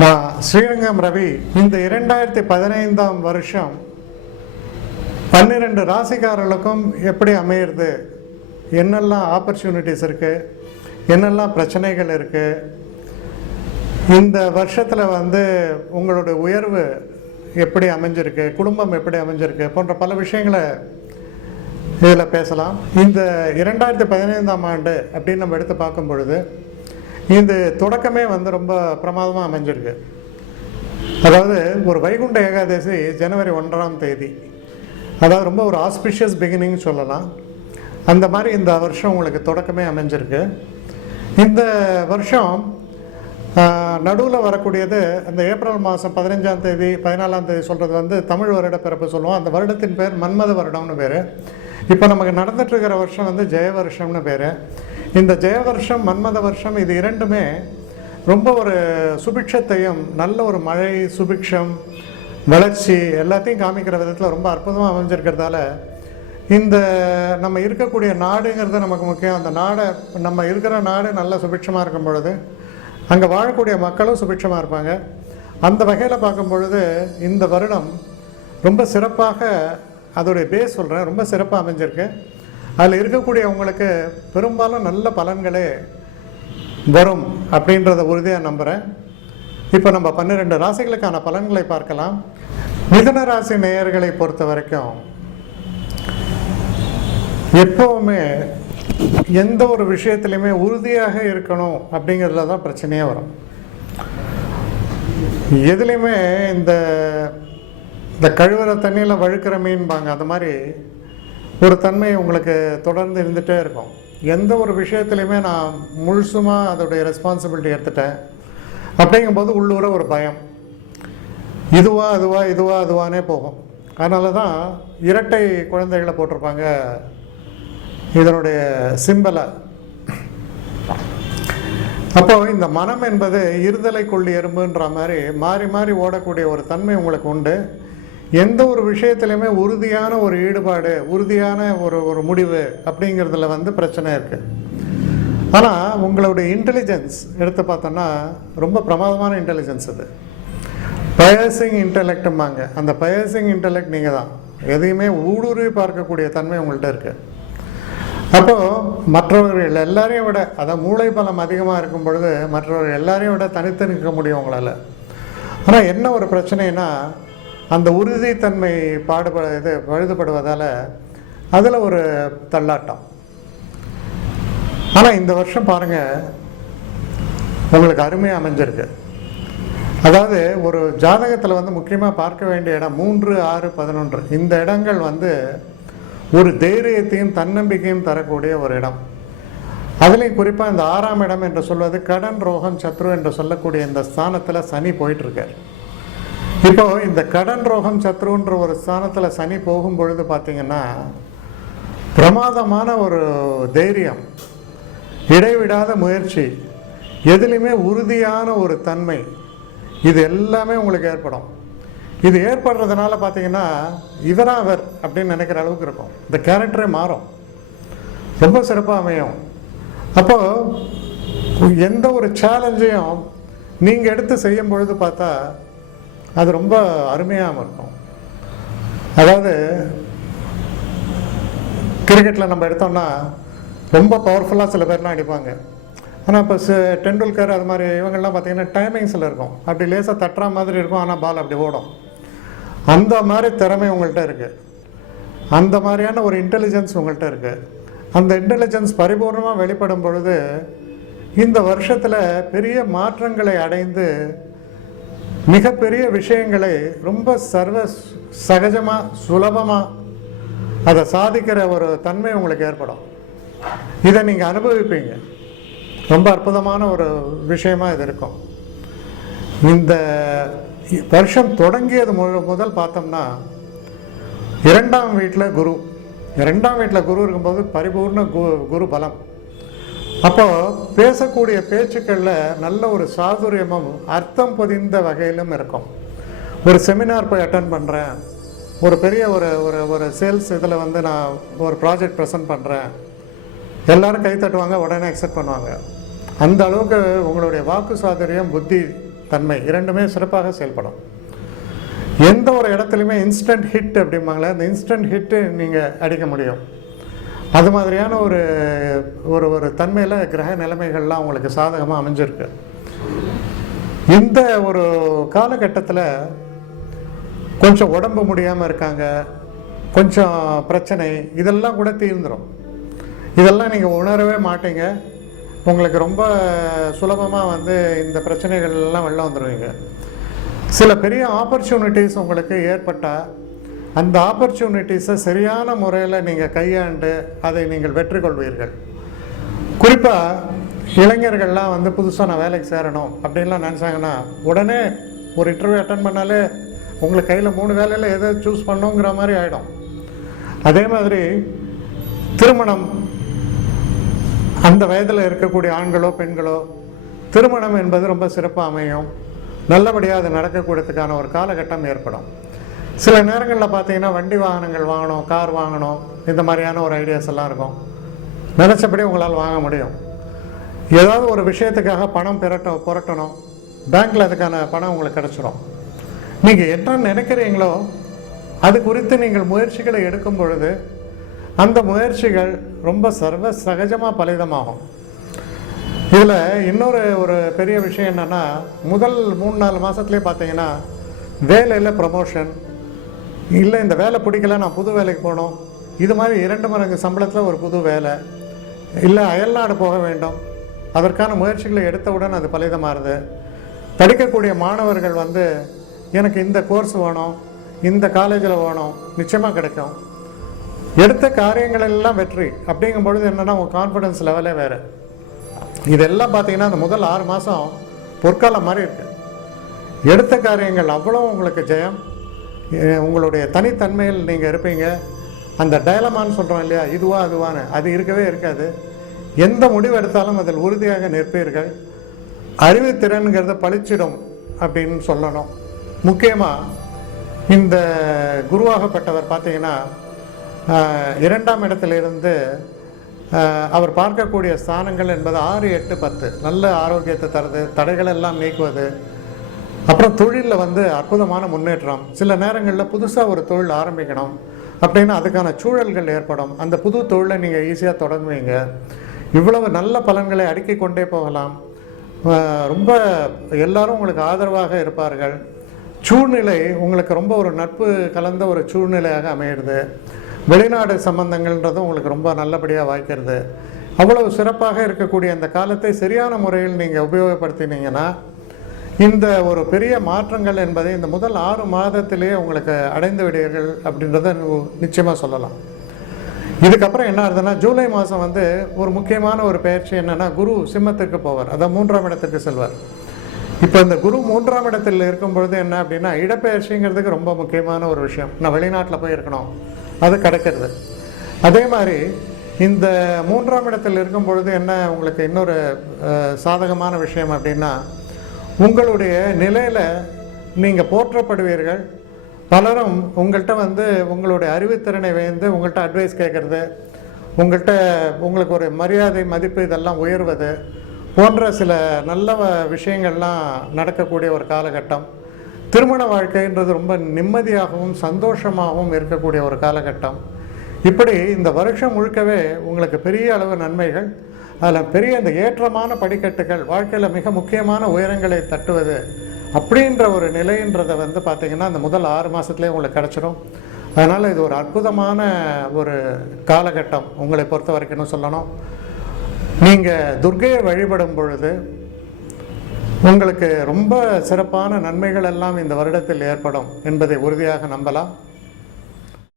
நான் ஸ்ரீரங்கம் ரவி. இந்த 2015ஆம் வருஷம் 12 ராசிக்காரர்களுக்கும் எப்படி அமையிறது, என்னெல்லாம் ஆப்பர்ச்சுனிட்டிஸ் இருக்குது, என்னெல்லாம் பிரச்சனைகள் இருக்குது, இந்த வருஷத்தில் உங்களோட உயர்வு எப்படி அமைஞ்சிருக்கு, குடும்பம் எப்படி அமைஞ்சிருக்கு போன்ற பல விஷயங்களை இதில் பேசலாம். இந்த 2015ஆம் ஆண்டு அப்படின்னு நம்ம எடுத்து பார்க்கும் பொழுது இந்த தொடக்கமே ரொம்ப பிரமாதமாக அமைஞ்சிருக்கு. அதாவது ஒரு வைகுண்ட ஏகாதசி ஜனவரி 1ஆம் தேதி, அதாவது ரொம்ப ஒரு ஆஸ்பிஷியஸ் பிகினிங் சொல்லலாம். அந்த மாதிரி இந்த வருஷம் உங்களுக்கு தொடக்கமே அமைஞ்சிருக்கு. இந்த வருஷம் நடுவில் வரக்கூடியது அந்த ஏப்ரல் மாதம் 15ஆம் தேதி 14ஆம் தேதி சொல்கிறது தமிழ் வருட பிறப்பு சொல்லுவோம். அந்த வருடத்தின் பேர் மன்மத வருடம்னு பேர். இப்போ நமக்கு நடந்துட்டுருக்கிற வருஷம் ஜெய வருஷம்னு பேர். இந்த ஜெய வருஷம் மன்மத வருஷம் இது இரண்டுமே ரொம்ப ஒரு சுபிக்ஷத்தையும் நல்ல ஒரு மழை சுபிக்ஷம் வளர்ச்சி எல்லாத்தையும் காமிக்கிற விதத்தில் ரொம்ப அற்புதமாக அமைஞ்சிருக்கிறதால இந்த நம்ம இருக்கக்கூடிய நாடுங்கிறது நமக்கு முக்கியம். அந்த நாடை நம்ம இருக்கிற நாடு நல்ல சுபிக்ஷமாக இருக்கும் பொழுது அங்கே வாழக்கூடிய மக்களும் சுபிக்ஷமாக இருப்பாங்க. அந்த வகையில் பார்க்கும் பொழுது இந்த வருடம் ரொம்ப சிறப்பாக, அதோடைய பேஸ் சொல்கிறேன், ரொம்ப சிறப்பாக அமைஞ்சிருக்கு. அதில் இருக்கக்கூடியவங்களுக்கு பெரும்பாலும் நல்ல பலன்களே வரும் அப்படின்றத உறுதியாக நம்புகிறேன். இப்போ நம்ம 12 ராசிகளுக்கான பலன்களை பார்க்கலாம். மிதுன ராசி நேயர்களை பொறுத்த வரைக்கும் எப்போவுமே எந்த ஒரு விஷயத்துலையுமே உறுதியாக இருக்கணும் அப்படிங்கிறதுல தான் பிரச்சனையே வரும். எதுலேயுமே இந்த கழுவுற தண்ணியில் வழுக்கிற மீன்பாங்க, அந்த மாதிரி ஒரு தன்மை உங்களுக்கு தொடர்ந்து இருந்துகிட்டே இருக்கும். எந்த ஒரு விஷயத்துலையுமே நான் முழுசுமாக அதோடைய ரெஸ்பான்சிபிலிட்டி எடுத்துட்டேன் அப்படிங்கும்போது உள்ளூர ஒரு பயம், இதுவா அதுவா இதுவா அதுவானே போகும். அதனால தான் இரட்டை குழந்தைகளை போட்டிருப்பாங்க இதனுடைய சிம்பலை. அப்போ இந்த மனம் என்பது இருதலை கொள்ளி எறும்புன்ற மாதிரி மாறி மாறி ஓடக்கூடிய ஒரு தன்மை உங்களுக்கு உண்டு. எந்த ஒரு விஷயத்துலையுமே உறுதியான ஒரு ஈடுபாடு, உறுதியான ஒரு முடிவு அப்படிங்கிறதுல பிரச்சனை இருக்குது. ஆனால் உங்களுடைய இன்டெலிஜென்ஸ் எடுத்து பார்த்தோன்னா ரொம்ப பிரமாதமான இன்டெலிஜென்ஸ் அது. பயசிங் இன்டெலெக்டும்பாங்க. அந்த பயசிங் இன்டெலெக்ட் நீங்கள் தான். எதையுமே ஊடுருவி பார்க்கக்கூடிய தன்மை உங்கள்கிட்ட இருக்குது. அப்போது மற்றவர்கள் எல்லாரையும் விட, அதாவது மூளை பலம் அதிகமாக இருக்கும் பொழுது மற்றவர்கள் எல்லாரையும் விட தனித்து நிற்க முடியும் உங்களால். ஆனால் என்ன ஒரு பிரச்சனைனா அந்த உறுதித்தன்மை பழுதுபடுவதால் அதில் ஒரு தள்ளாட்டம். ஆனால் இந்த வருஷம் பாருங்கள் உங்களுக்கு அருமையாக அமைஞ்சிருக்கு. அதாவது ஒரு ஜாதகத்தில் முக்கியமாக பார்க்க வேண்டிய இடம் 3, 6, 11 இந்த இடங்கள் ஒரு தைரியத்தையும் தன்னம்பிக்கையும் தரக்கூடிய ஒரு இடம். அதுலேயும் குறிப்பாக இந்த 6ஆம் இடம் என்று சொல்வது கடன் ரோகம் சத்ரு என்று சொல்லக்கூடிய இந்த ஸ்தானத்தில் சனி போயிட்டுருக்கார். இப்போது இந்த கடன் ரோகம் சத்ருன்ற ஒரு ஸ்தானத்தில் சனி போகும் பொழுது பார்த்திங்கன்னா பிரமாதமான ஒரு தைரியம், இடைவிடாத முயற்சி, எதுலேயுமே உறுதியான ஒரு தன்மை, இது எல்லாமே உங்களுக்கு ஏற்படும். இது ஏற்படுறதுனால பார்த்தீங்கன்னா இவராவர் அப்படின்னு நினைக்கிற அளவுக்கு இருக்கும். இந்த கேரக்டரே மாறும், ரொம்ப சிறப்பாக அமையும். அப்போது எந்த ஒரு சேலஞ்சையும் நீங்கள் எடுத்து செய்யும் பொழுது பார்த்தா அது ரொம்ப அருமையாக இருக்கும். அதாவது கிரிக்கெட்டில் நம்ம எடுத்தோம்னா ரொம்ப பவர்ஃபுல்லாக சில பேர்லாம் அடிப்பாங்க. ஆனால் இப்போ டெண்டுல்கர் அது மாதிரி இவங்கெல்லாம் பார்த்திங்கன்னா டைமிங்ஸில் இருக்கும், அப்படி லேசாக தட்டுற மாதிரி இருக்கும், ஆனால் பால் அப்படி ஓடும். அந்த மாதிரி திறமை உங்கள்கிட்ட இருக்குது, அந்த மாதிரியான ஒரு இன்டெலிஜென்ஸ் உங்கள்கிட்ட இருக்குது. அந்த இன்டெலிஜென்ஸ் பரிபூர்ணமாக வெளிப்படும் பொழுது இந்த வருஷத்தில் பெரிய மாற்றங்களை அடைந்து மிகப்பெரிய விஷயங்களை ரொம்ப சகஜமாக சுலபமாக அதை சாதிக்கிற ஒரு தன்மை உங்களுக்கு ஏற்படும். இதை நீங்கள் அனுபவிப்பீங்க. ரொம்ப அற்புதமான ஒரு விஷயமாக இது இருக்கும். இந்த வருஷம் தொடங்கியது முதல் பார்த்தோம்னா 2ஆம் வீட்டில் குரு, 2ஆம் வீட்டில் குரு இருக்கும்போது பரிபூர்ண குரு பலம். அப்போது பேசக்கூடிய பேச்சுக்களில் நல்ல ஒரு சாதுரியமும் அர்த்தம் பொதிந்த வகையிலும் இருக்கும். ஒரு செமினார் போய் அட்டன் பண்ணுறேன், ஒரு பெரிய ஒரு சேல்ஸ் இதில் நான் ஒரு ப்ராஜெக்ட் ப்ரெசென்ட் பண்ணுறேன், எல்லோரும் கை தட்டுவாங்க, உடனே அக்செப்ட் பண்ணுவாங்க. அந்த அளவுக்கு உங்களுடைய வாக்கு சாதுரியம் புத்தி தன்மை இரண்டுமே சிறப்பாக செயல்படும். எந்த ஒரு இடத்துலையுமே இன்ஸ்டன்ட் ஹிட் அப்படிம்பாங்களே, அந்த இன்ஸ்டன்ட் ஹிட்டு நீங்கள் அடிக்க முடியும். அது மாதிரியான ஒரு ஒரு ஒரு தன்மையில் கிரக நிலைமைகள்லாம் உங்களுக்கு சாதகமாக அமைஞ்சிருக்கு. இந்த ஒரு காலகட்டத்தில் கொஞ்சம் உடம்பு முடியாமல் இருக்காங்க, கொஞ்சம் பிரச்சனை, இதெல்லாம் கூட தீர்ந்துடும். இதெல்லாம் நீங்கள் உணரவே மாட்டீங்க. உங்களுக்கு ரொம்ப சுலபமாக வந்து இந்த பிரச்சனைகள்லாம் வெளில வந்துடுவீங்க. சில பெரிய ஆப்பர்ச்சுனிட்டிஸ் உங்களுக்கு ஏற்பட்டால் அந்த ஆப்பர்ச்சுனிட்டிஸை சரியான முறையில் நீங்கள் கையாண்டு அதை நீங்கள் வெற்றி கொள்வீர்கள். குறிப்பாக இளைஞர்கள்லாம் வந்து புதுசாக நான் வேலைக்கு சேரணும் அப்படின்லாம் நினச்சாங்கன்னா உடனே ஒரு இன்டர்வியூ அட்டன் பண்ணாலே உங்களுக்கு கையில் 3 வேலையில் எதை சூஸ் பண்ணுங்கிற மாதிரி ஆகிடும். அதே மாதிரி திருமணம், அந்த வயதில் இருக்கக்கூடிய ஆண்களோ பெண்களோ திருமணம் என்பது ரொம்ப சிறப்பாக அமையும். நல்லபடியாக அது நடக்கக்கூடியதுக்கான ஒரு காலகட்டம் ஏற்படும். சில நேரங்களில் பார்த்தீங்கன்னா வண்டி வாகனங்கள் வாங்கணும், கார் வாங்கணும், இந்த மாதிரியான ஒரு ஐடியாஸ் எல்லாம் இருக்கும். நினச்சபடி உங்களால் வாங்க முடியும். ஏதாவது ஒரு விஷயத்துக்காக பணம் புரட்டணும், பேங்க்கில் அதுக்கான பணம் உங்களுக்கு கிடச்சிடும். நீங்கள் என்ன நினைக்கிறீங்களோ அது குறித்து நீங்கள் முயற்சிகளை எடுக்கும் பொழுது அந்த முயற்சிகள் ரொம்ப சர்வ சகஜமாக பலிதமாகும். இதில் இன்னொரு ஒரு பெரிய விஷயம் என்னென்னா, முதல் 3-4 மாதத்துலேயே பார்த்தீங்கன்னா வேலையில் ப்ரமோஷன், இல்லை இந்த வேலை பிடிக்கல நான் புது வேலைக்கு போகணும், இது மாதிரி 2 மடங்கு சம்பளத்தில் ஒரு புது வேலை, இல்லை அயல்நாடு போக வேண்டும், அதற்கான முயற்சிகளை எடுத்தவுடன் அது பலிதமாகுது. படிக்கக்கூடிய மாணவர்கள் வந்து எனக்கு இந்த கோர்ஸ் வேணும், இந்த காலேஜில் வேணும், நிச்சயமாக கிடைக்கும். எடுத்த காரியங்கள் எல்லாம் வெற்றி அப்படிங்கும்பொழுது என்னென்னா உங்கள் கான்ஃபிடன்ஸ் லெவலே வேறு. இதெல்லாம் பார்த்தீங்கன்னா அந்த முதல் 6 மாதம் பொற்காலம் மாதிரி இருக்குது. எடுத்த காரியங்கள் அவ்வளோ உங்களுக்கு ஜெயம். உங்களுடைய தனித்தன்மையில் நீங்கள் இருப்பீங்க. அந்த டயலமான்னு சொல்கிறோம் இல்லையா, இதுவா அதுவான்னு, அது இருக்கவே இருக்காது. எந்த முடிவு எடுத்தாலும் அதில் உறுதியாக நிற்பீர்கள். அறிவுத்திறன்கிறத பழிச்சிடும் அப்படின்னு சொல்லணும். முக்கியமாக இந்த குருவாகப்பட்டவர் பார்த்தீங்கன்னா 2ஆம் இடத்திலிருந்து அவர் பார்க்கக்கூடிய ஸ்தானங்கள் என்பது 6, 8, 10 நல்ல ஆரோக்கியத்தை தருது, தடைகள் எல்லாம் நீக்குவது. அப்புறம் தொழிலில் வந்து அற்புதமான முன்னேற்றம். சில நேரங்களில் புதுசாக ஒரு தொழில் ஆரம்பிக்கணும் அப்படின்னா அதுக்கான சூழல்கள் ஏற்படும். அந்த புது தொழிலை நீங்கள் ஈஸியாக தொடங்குவீங்க. இவ்வளவு நல்ல பலன்களை அடுக்கிக் கொண்டே போகலாம். ரொம்ப எல்லாரும் உங்களுக்கு ஆதரவாக இருப்பார்கள். சூழ்நிலை உங்களுக்கு ரொம்ப ஒரு நட்பு கலந்த ஒரு சூழ்நிலையாக அமையிறது. வெளிநாடு சம்பந்தங்கள்ன்றதும் உங்களுக்கு ரொம்ப நல்லபடியாக வாய்க்கிறது. அவ்வளவு சிறப்பாக இருக்கக்கூடிய அந்த காலத்தை சரியான முறையில் நீங்கள் உபயோகப்படுத்தினீங்கன்னா இந்த ஒரு பெரிய மாற்றங்கள் என்பதை இந்த முதல் 6 மாதத்திலே உங்களுக்கு அடைந்து விடுவீர்கள் அப்படின்றத நிச்சயமாக சொல்லலாம். இதுக்கப்புறம் என்ன ஆகுதுன்னா, ஜூலை மாதம் வந்து ஒரு முக்கியமான ஒரு பயிற்சி என்னென்னா, குரு சிம்மத்திற்கு போவார், அதான் 3ஆம் இடத்துக்கு செல்வார். இப்போ இந்த குரு 3ஆம் இடத்தில் இருக்கும் பொழுது என்ன அப்படின்னா, இடப்பெயர்ச்சிங்கிறதுக்கு ரொம்ப முக்கியமான ஒரு விஷயம். நான் வெளிநாட்டில் போய் இருக்கணும், அது கிடைக்கிறது. அதே மாதிரி இந்த 3ஆம் இடத்தில் இருக்கும் பொழுது என்ன உங்களுக்கு இன்னொரு சாதகமான விஷயம் அப்படின்னா, உங்களுடைய நிலையில் நீங்கள் போற்றப்படுவீர்கள். பலரும் உங்கள்கிட்ட வந்து உங்களுடைய அறிவுத்திறனை வைந்து உங்கள்கிட்ட அட்வைஸ் கேட்குறது, உங்களுக்கு ஒரு மரியாதை மதிப்பு இதெல்லாம் உயர்வது போன்ற சில நல்ல விஷயங்கள்லாம் நடக்கக்கூடிய ஒரு காலகட்டம். திருமண வாழ்க்கைன்றது ரொம்ப நிம்மதியாகவும் சந்தோஷமாகவும் இருக்கக்கூடிய ஒரு காலகட்டம். இப்படி இந்த வருஷம் முழுக்கவே உங்களுக்கு பெரிய அளவு நன்மைகள், அதில் பெரிய இந்த ஏற்றமான படிக்கட்டுகள், வாழ்க்கையில் மிக முக்கியமான உயரங்களை தட்டுவது அப்படின்ற ஒரு நிலைன்றதை வந்து பார்த்திங்கன்னா அந்த முதல் 6 மாதத்துலேயே உங்களுக்கு கிடச்சிடும். அதனால் இது ஒரு அற்புதமான ஒரு காலகட்டம் உங்களை பொறுத்த வரைக்கும் சொல்லணும். நீங்கள் துர்க்கையை வழிபடும் பொழுது உங்களுக்கு ரொம்ப சிறப்பான நன்மைகள் எல்லாம் இந்த வருடத்தில் ஏற்படும் என்பதை உறுதியாக நம்பலாம்.